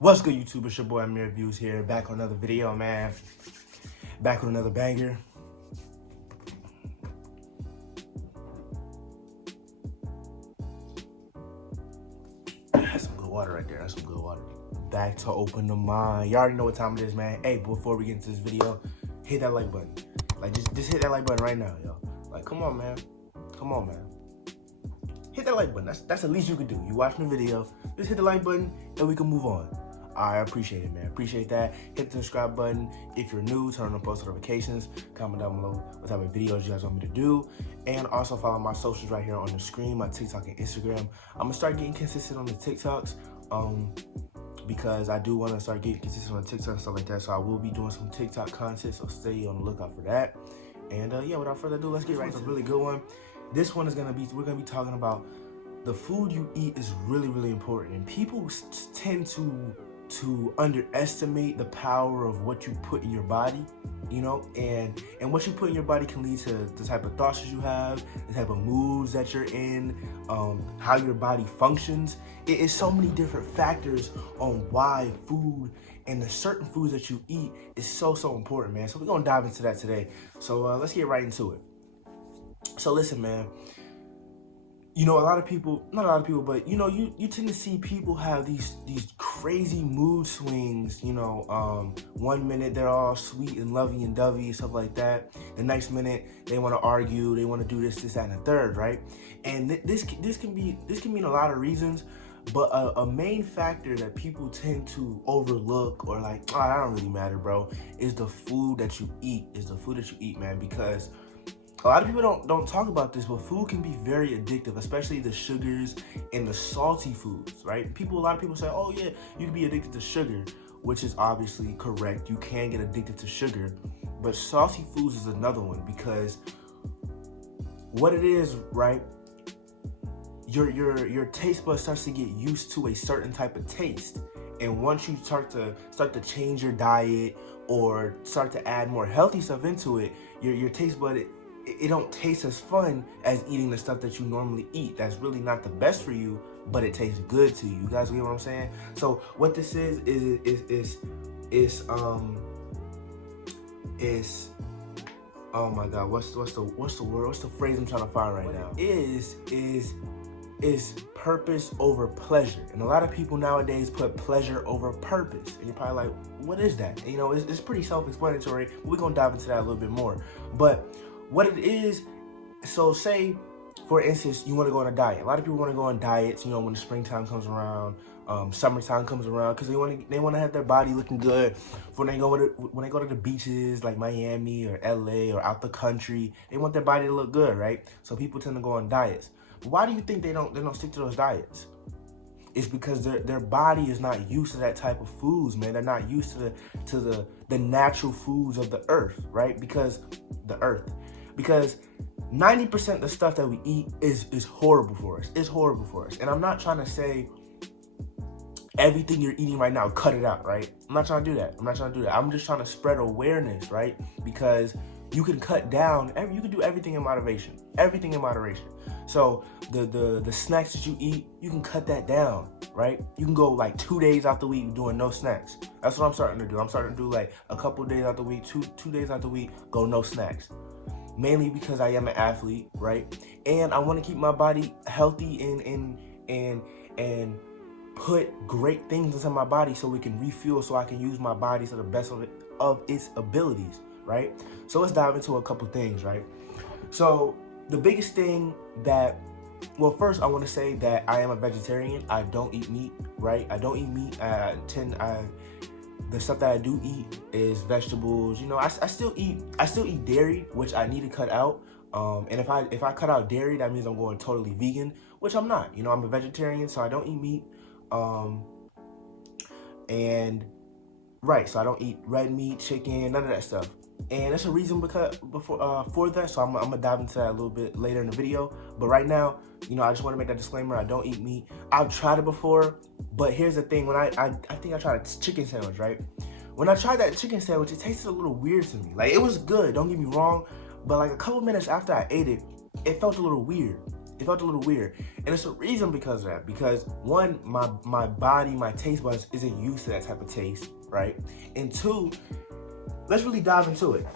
What's good, YouTube? It's your boy AmirViews here, back on another video, man. Back with another banger. That's some good water right there. That's some good water. Back to open the mind. You already know what time it is, man. Hey, before we get into this video, hit that like button. Like, just hit that like button right now, yo. Like, come on, man. Come on, man. Hit that like button. That's the least you can do. You watching the video, just hit the like button, and we can move on. I appreciate it, man. Appreciate that. Hit the subscribe button. If you're new, turn on post notifications. Comment down below what type of videos you guys want me to do. And also follow my socials right here on the screen, my TikTok and Instagram. I'm going to start getting consistent on the TikToks because I do want to start getting consistent on TikTok and stuff like that. So I will be doing some TikTok content, so stay on the lookout for that. And yeah, without further ado, let's get right into a really good one. This one is going to be, we're going to be talking about the food you eat is really, really important. And people tend to underestimate the power of what you put in your body, you know, and what you put in your body can lead to the type of thoughts you have, the type of moods that you're in, how your body functions. It is so many different factors on why food and the certain foods that you eat is so important, man. So we're gonna dive into that today. So let's get right into it. So listen, man. You know, not a lot of people, but you know, you tend to see people have these crazy mood swings, you know, 1 minute they're all sweet and lovey and dovey and stuff like that. The next minute they want to argue, they want to do this, that, and the third, right? And this can mean a lot of reasons, but a main factor that people tend to overlook or like, oh, that don't really matter, bro, is the food that you eat, man, because a lot of people don't talk about this, but food can be very addictive, especially the sugars and the salty foods, right? A lot of people say, oh yeah, you can be addicted to sugar, which is obviously correct. You can get addicted to sugar, but salty foods is another one because what it is, right? Your taste buds starts to get used to a certain type of taste. And once you start to change your diet or start to add more healthy stuff into it, your taste bud, it don't taste as fun as eating the stuff that you normally eat. That's really not the best for you, but it tastes good to you. You guys get what I'm saying? So what this is oh my God, what's the word? What's the phrase I'm trying to find right now? Is purpose over pleasure. And a lot of people nowadays put pleasure over purpose. And you're probably like, what is that? And, you know, it's pretty self-explanatory, but we're gonna dive into that a little bit more. But what it is, so say, for instance, you want to go on a diet. A lot of people want to go on diets, you know, when the springtime comes around, summertime comes around, because they want to have their body looking good. When they go to the beaches like Miami or LA or out the country, they want their body to look good, right? So people tend to go on diets. But why do you think they don't stick to those diets? It's because their body is not used to that type of foods, man. They're not used to the natural foods of the earth, right? Because 90% of the stuff that we eat is horrible for us. It's horrible for us. And I'm not trying to say everything you're eating right now, cut it out, right? I'm not trying to do that. I'm just trying to spread awareness, right? Because you can cut down, you can do everything in moderation. Everything in moderation. So the snacks that you eat, you can cut that down, right? You can go like 2 days out the week doing no snacks. That's what I'm starting to do. I'm starting to do like a couple days out the week, two days out the week, go no snacks. Mainly because I am an athlete, right? And I want to keep my body healthy and put great things into my body so it can refuel, so I can use my body to the best of its abilities, right? So let's dive into a couple things, right? So the biggest thing that, well, first I want to say that I am a vegetarian. I don't eat meat, right? I don't eat meat. The stuff that I do eat is vegetables. You know, I still eat dairy, which I need to cut out. And if I cut out dairy, that means I'm going totally vegan, which I'm not. You know, I'm a vegetarian, so I don't eat meat. So I don't eat red meat, chicken, none of that stuff. And that's a reason for that. So I'm gonna dive into that a little bit later in the video. But right now, you know, I just want to make that disclaimer. I don't eat meat. I've tried it before, but here's the thing. When I think I tried a chicken sandwich, right? When I tried that chicken sandwich, it tasted a little weird to me. Like, it was good, don't get me wrong, but like a couple minutes after I ate it, it felt a little weird. It felt a little weird. And it's a reason because of that. Because one, my body, my taste buds isn't used to that type of taste, right? And two, let's really dive into it.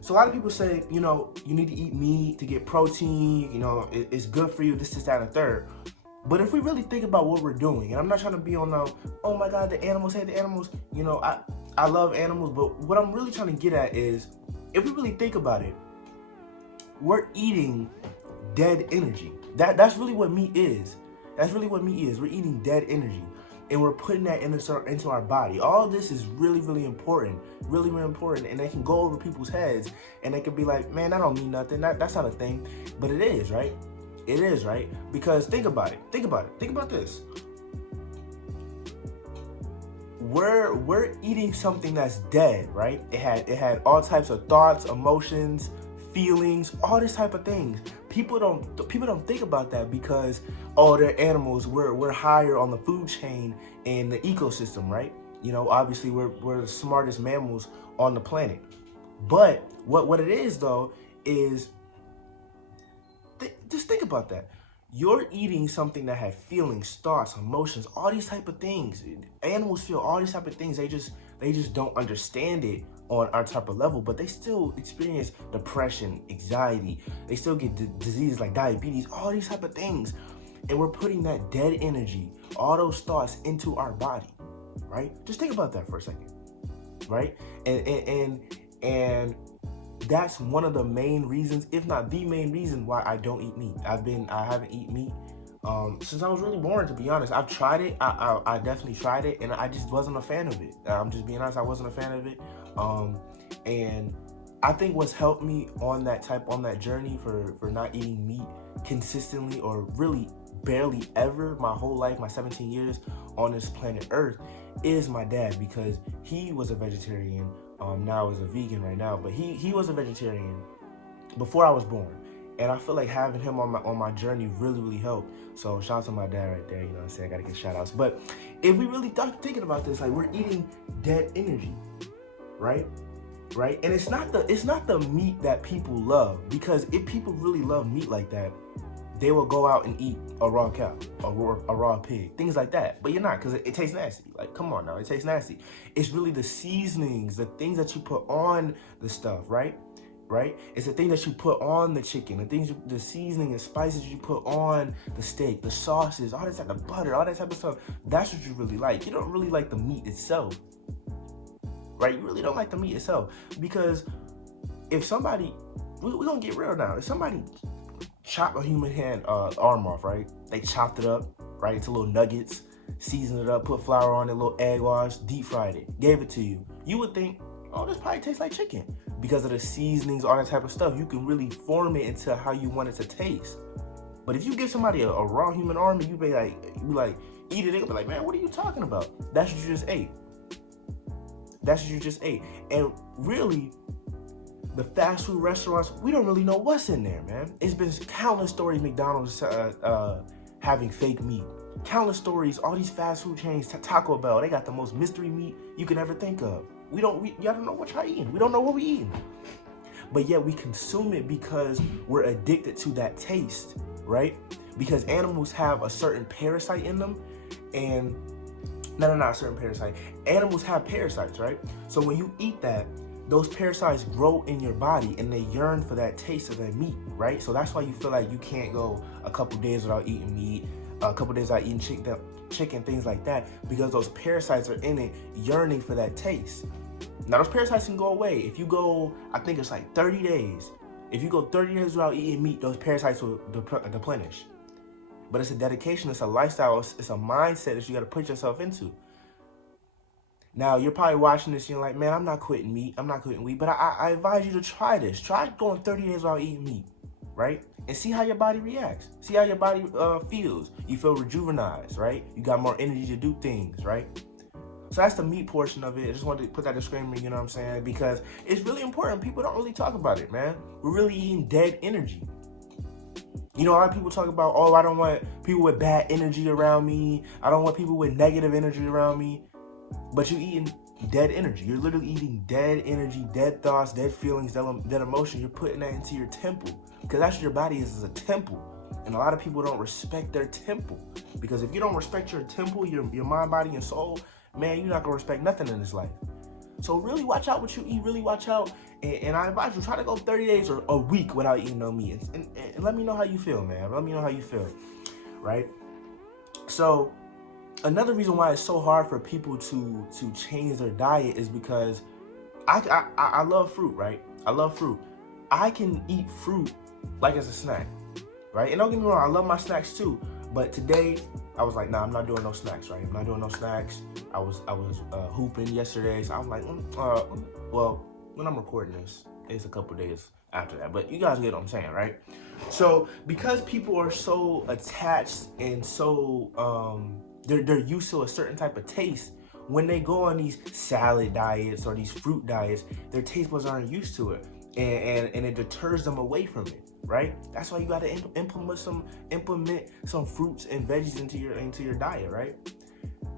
So a lot of people say, you know, you need to eat meat to get protein, you know, it's good for you, this, that, and the third. But if we really think about what we're doing, and I'm not trying to be on the, oh my God, the animals hate the animals. You know, I love animals, but what I'm really trying to get at is, if we really think about it, we're eating dead energy. That's really what meat is. We're eating dead energy, and we're putting that into our body. All this is really, really important, and they can go over people's heads, and they can be like, man, that don't mean nothing. That's not a thing, but it is, right? It is, right? Because think about it. Think about this. We're eating something that's dead, right? It had all types of thoughts, emotions, feelings, all this type of things. People don't think about that because, oh, they're animals. We're higher on the food chain in the ecosystem, right? You know, obviously we're the smartest mammals on the planet. But what it is though is, just think about that. You're eating something that had feelings, thoughts, emotions, all these type of things. Animals feel all these type of things. They just don't understand it on our type of level, but they still experience depression, anxiety. They still get diseases like diabetes, all these type of things. And we're putting that dead energy, all those thoughts into our body, right? Just think about that for a second, right? And that's one of the main reasons, if not the main reason, why I don't eat meat. I haven't eaten meat since I was really born, to be honest. I've tried it. I definitely tried it, and I just wasn't a fan of it. I'm just being honest. I wasn't a fan of it. And I think what's helped me on that journey for not eating meat consistently, or really barely ever, my whole life, my 17 years on this planet Earth, is my dad, because he was a vegetarian. Now is a vegan right now, but he was a vegetarian before I was born, and I feel like having him on my journey really helped. So shout out to my dad right there. You know what I'm saying? I gotta get shout outs. But if we really start thinking about this, like, we're eating dead energy, right? And it's not the meat that people love, because if people really love meat like that, they will go out and eat a raw cow, a raw pig, things like that. But you're not, because it tastes nasty. Like, come on now, it tastes nasty. It's really the seasonings, the things that you put on the stuff, right? It's the thing that you put on the chicken, the seasoning and spices you put on the steak, the sauces, all that type of butter, all that type of stuff. That's what you really like. You don't really like the meat itself, right? You really don't like the meat itself, because if somebody, we're gonna get real now. If somebody chop a human arm off, right? They chopped it up, right, into little nuggets, seasoned it up, put flour on it, little egg wash, deep fried it, gave it to you. You would think, oh, this probably tastes like chicken, because of the seasonings, all that type of stuff. You can really form it into how you want it to taste. But if you give somebody a raw human arm and you be like, eat it, they'll be like, man, what are you talking about? That's what you just ate. And really, the fast food restaurants, we don't really know what's in there, man. It's been countless stories, McDonald's having fake meat. Countless stories, all these fast food chains, Taco Bell, they got the most mystery meat you can ever think of. Y'all don't know what y'all eating. We don't know what we eating. But yet we consume it because we're addicted to that taste, right? Because animals have a certain parasite in them, and not a certain parasite. Animals have parasites, right? So when you eat that, those parasites grow in your body and they yearn for that taste of that meat, right? So that's why you feel like you can't go a couple days without eating meat, a couple days without eating chicken, things like that, because those parasites are in it yearning for that taste. Now, those parasites can go away. If you go, I think it's like 30 days. If you go 30 days without eating meat, those parasites will deplenish. But it's a dedication, it's a lifestyle, it's a mindset that you got to put yourself into. Now, you're probably watching this and you're like, man, I'm not quitting meat, but I advise you to try this. Try going 30 days without eating meat, right? And see how your body reacts. See how your body feels. You feel rejuvenized, right? You got more energy to do things, right? So that's the meat portion of it. I just wanted to put that disclaimer, you know what I'm saying? Because it's really important. People don't really talk about it, man. We're really eating dead energy. You know, a lot of people talk about, oh, I don't want people with bad energy around me. I don't want people with negative energy around me. But you're eating dead energy. You're literally eating dead energy, dead thoughts, dead feelings, dead emotion. You're putting that into your temple, because that's what your body is a temple. And a lot of people don't respect their temple. Because if you don't respect your temple, your mind, body, and soul, man, you're not going to respect nothing in this life. So really watch out what you eat. Really watch out. And I advise you, try to go 30 days or a week without eating no meat. And let me know how you feel, man. Let me know how you feel, right? So another reason why it's so hard for people to change their diet is because I love fruit, right? I love fruit. I can eat fruit like as a snack, right? And don't get me wrong, I love my snacks too. But today, I was like, nah, I'm not doing no snacks, right? I'm not doing no snacks. I was hooping yesterday, so I'm like, well, when I'm recording this, it's a couple days after that. But you guys get what I'm saying, right? So because people are so attached and so they're used to a certain type of taste, when they go on these salad diets or these fruit diets, their taste buds aren't used to it, and it deters them away from it, right? That's why you got to implement some fruits and veggies into your diet, right?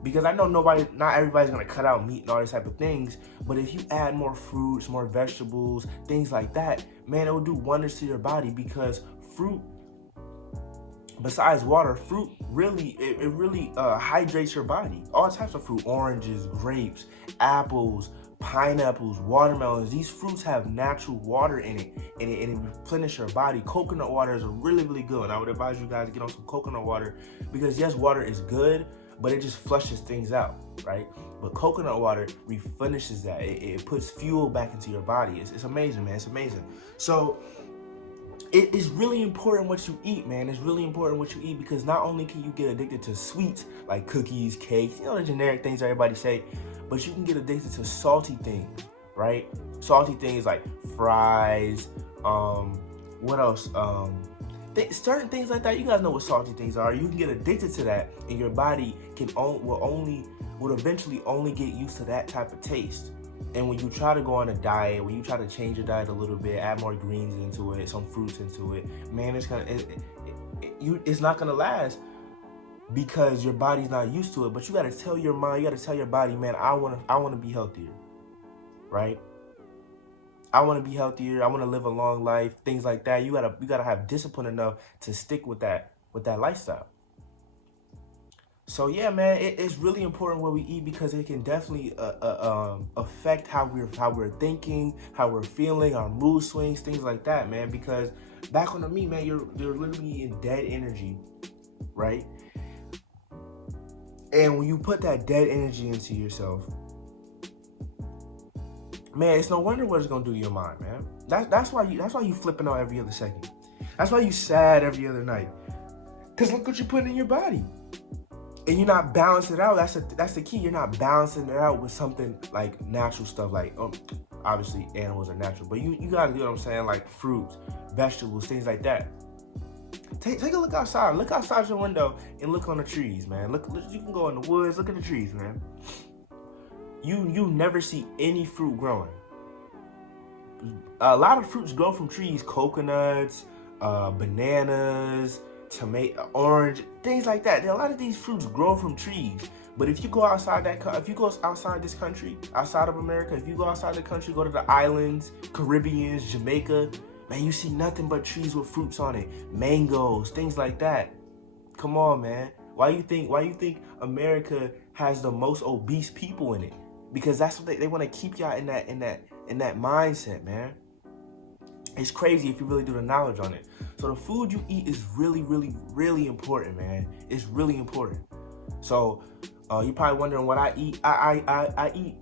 Because I know not everybody's gonna cut out meat and all these type of things, but if you add more fruits, more vegetables, things like that, man, it will do wonders to your body. Because fruit, besides water, fruit really hydrates your body. All types of fruit, oranges, grapes, apples, pineapples, watermelons. These fruits have natural water in it, and it replenishes your body. Coconut water is really, really good, and I would advise you guys to get on some coconut water, because yes, water is good, but it just flushes things out, right? But coconut water replenishes that. It puts fuel back into your body. It's amazing, man. It's amazing. So it is really important what you eat, man. It's really important what you eat, because not only can you get addicted to sweets like cookies, cakes, the generic things everybody say, but you can get addicted to salty things, right? Salty things like fries, what else? Certain things like that. You guys know what salty things are. You can get addicted to that, and your body will eventually only get used to that type of taste. And when you try to go on a diet, when you try to change your diet a little bit, add more greens into it, some fruits into it, man, it's not gonna last, because your body's not used to it. But you gotta tell your mind, you gotta tell your body, man, I wanna be healthier, right? I want to be healthier. I want to live a long life. Things like that. You gotta have discipline enough to stick with that lifestyle. So yeah, man, it's really important what we eat, because it can definitely affect how we're thinking, how we're feeling, our mood swings, things like that, man. Because back on the meat, man, you're literally in dead energy, right? And when you put that dead energy into yourself, man, it's no wonder what it's gonna do to your mind, man. That's why you flipping out every other second. That's why you sad every other night. Cause look what you're putting in your body, and you're not balancing it out. That's the key. You're not balancing it out with something like natural stuff. Like obviously animals are natural, but you gotta do what I'm saying, like fruits, vegetables, things like that. Take a look outside. Look outside your window and look on the trees, man. Look, you can go in the woods. Look at the trees, man. You never see any fruit growing. A lot of fruits grow from trees: coconuts, bananas, tomato, orange, things like that. A lot of these fruits grow from trees. But if you go outside this country, outside of America, if you go outside the country, go to the islands, Caribbean, Jamaica, man, you see nothing but trees with fruits on it, mangoes, things like that. Come on, man. Why you think America has the most obese people in it? Because that's what they want to keep y'all in that mindset, man. It's crazy if you really do the knowledge on it. So the food you eat is really, really, really important, man. It's really important. So you're probably wondering what I eat. I eat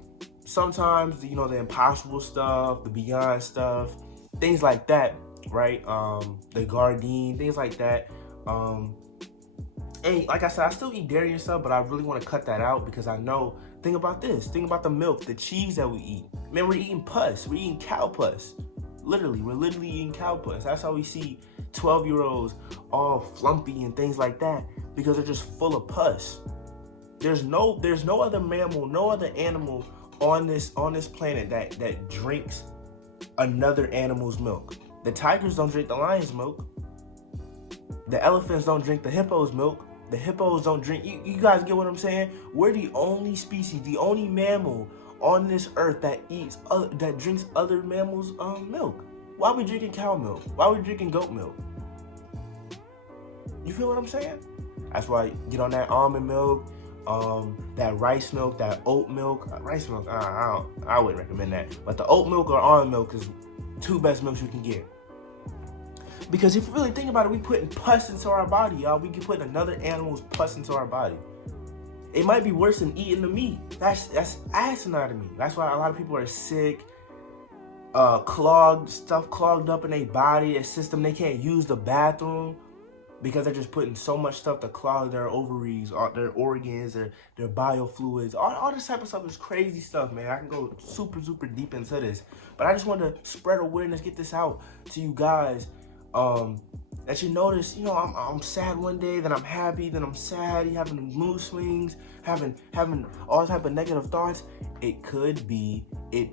sometimes, the Impossible stuff, the Beyond stuff, things like that, right? The Gardein, things like that. And like I said, I still eat dairy and stuff, but I really want to cut that out, because I know. Think about this. Think about the milk, the cheese that we eat. Man, we're eating pus. We're eating cow pus. Literally, we're literally eating cow pus. That's how we see 12-year-olds all flumpy and things like that, because they're just full of pus. There's no other mammal, no other animal on this planet that drinks another animal's milk. The tigers don't drink the lion's milk. The elephants don't drink the hippo's milk. The hippos don't drink. You guys get what I'm saying? We're the only species, the only mammal on this earth that drinks other mammals' milk. Why are we drinking cow milk? Why are we drinking goat milk? You feel what I'm saying? That's why get on that almond milk, that rice milk, that oat milk. Rice milk, I wouldn't recommend that. But the oat milk or almond milk is two best milks you can get. Because if you really think about it, we putting pus into our body, y'all. We can put another animal's pus into our body. It might be worse than eating the meat. That's asinine to me. That's why a lot of people are sick, stuff clogged up in their body, their system. They can't use the bathroom because they're just putting so much stuff to clog their ovaries, their organs, their biofluids. All this type of stuff is crazy stuff, man. I can go super deep into this, but I just want to spread awareness, get this out to you guys. That you notice, I'm sad one day, then I'm happy, then I'm sad. You having mood swings, having all type of negative thoughts. It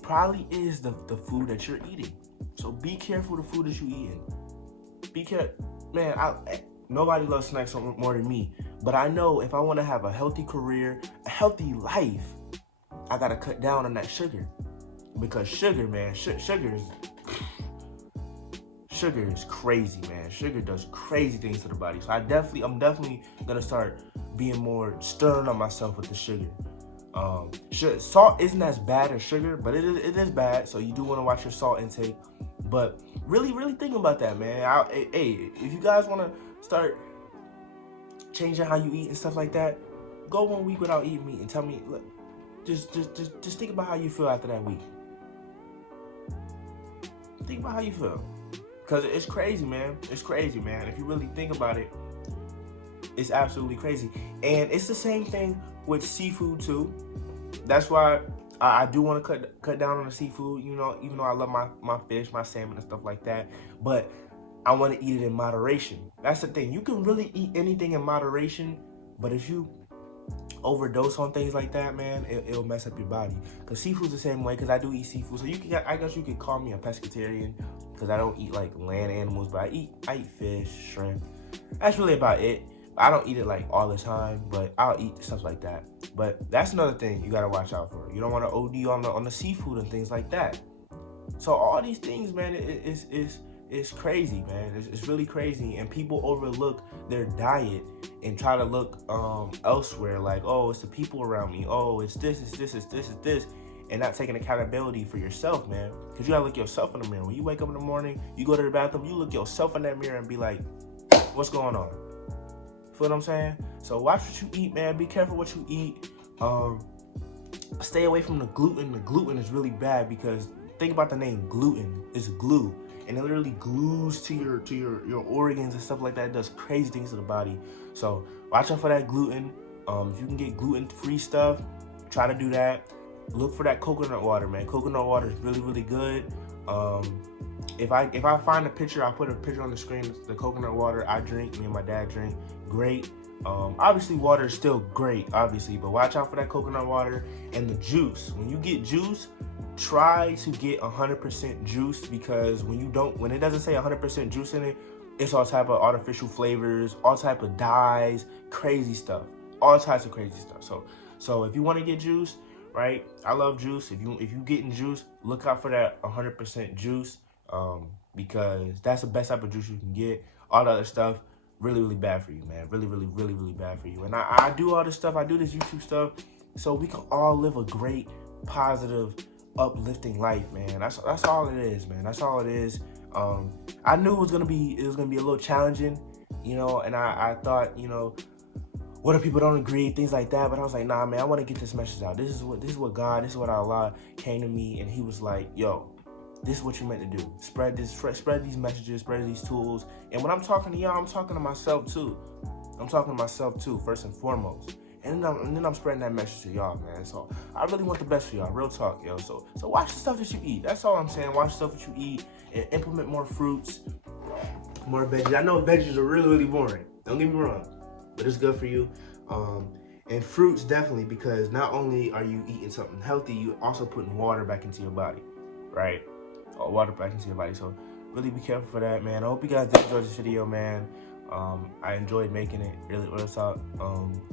probably is the food that you're eating. So be careful the food that you eating. Be careful, man. Nobody loves snacks more than me, but I know if I want to have a healthy career, a healthy life, I gotta cut down on that sugar, because sugar, man, sugar is crazy, man. Sugar does crazy things to the body. So I'm definitely gonna start being more stern on myself with the sugar. Salt isn't as bad as sugar, but it is bad. So you do want to watch your salt intake. But really think about that, man. Hey, if you guys want to start changing how you eat and stuff like that, go 1 week without eating meat and tell me. Look, just think about how you feel after that week. Think about how you feel. Because it's crazy, man. It's crazy, man. If you really think about it, it's absolutely crazy. And it's the same thing with seafood, too. That's why I do want to cut down on the seafood, even though I love my fish, my salmon, and stuff like that. But I want to eat it in moderation. That's the thing. You can really eat anything in moderation, but if you overdose on things like that, man, it'll mess up your body. Because seafood's the same way, because I do eat seafood. So I guess you could call me a pescatarian, because I don't eat like land animals, but I eat fish, shrimp. That's really about it. I don't eat it like all the time, but I'll eat stuff like that. But that's another thing you gotta watch out for. You don't want to OD on the seafood and things like that. So all these things, man, it's crazy, man. It's really crazy, and people overlook their diet and try to look elsewhere, like, oh, it's the people around me. Oh, it's this, and not taking accountability for yourself, man. Because you gotta look yourself in the mirror. When you wake up in the morning, you go to the bathroom, you look yourself in that mirror and be like, what's going on? Feel what I'm saying? So watch what you eat, man. Be careful what you eat. Stay away from the gluten. The gluten is really bad, because think about the name gluten. It's glue, and it literally glues to your organs and stuff like that. It does crazy things to the body. So watch out for that gluten. If you can get gluten-free stuff, try to do that. Look for that coconut water, man. Coconut water is really good. If I find a picture, I'll put a picture on the screen. The coconut water I drink, me and my dad drink, great. Obviously water is still great, obviously, but watch out for that coconut water and the juice. When you get juice, try to get 100% juice, because when it doesn't say 100% juice in it, it's all type of artificial flavors, all type of dyes, crazy stuff, all types of crazy stuff. So if you want to get juice, right? I love juice. If you getting juice, look out for that 100% juice, because that's the best type of juice you can get. All the other stuff, really bad for you, man. Really bad for you. And I do all this stuff. I do this YouTube stuff so we can all live a great, positive, uplifting life, man. That's all it is, man. That's all it is. I knew it was gonna be a little challenging, and I thought, what if people don't agree, things like that. But I was like, nah, man, I want to get this message out. This is what Allah came to me, and he was like, yo, this is what you're meant to do. Spread these messages, spread these tools. And when I'm talking to y'all, I'm talking to myself too. First and foremost. And then I'm spreading that message to y'all, man. So I really want the best for y'all, real talk, yo. So watch the stuff that you eat. That's all I'm saying. Watch the stuff that you eat and implement more fruits, more veggies. I know veggies are really boring. Don't get me wrong, but it's good for you. And fruits, definitely, because not only are you eating something healthy, you're also putting water back into your body, right? Water back into your body. So really be careful for that, man. I hope you guys did enjoy this video, man. I enjoyed making it, really real talk.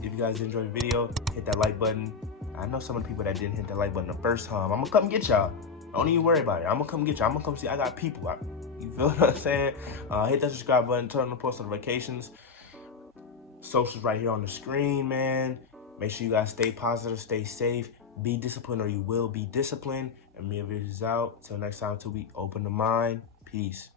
If you guys enjoyed the video, hit that like button. I know some of the people that didn't hit that like button the first time. I'm gonna come get y'all. Don't even worry about it. I'm gonna come get y'all. I'm gonna come see. I got people. You feel what I'm saying? Hit that subscribe button, turn on the post notifications. Socials right here on the screen, man. Make sure you guys stay positive, stay safe, be disciplined, or you will be disciplined. AmirViews is out. Till next time, till we open the mind. Peace.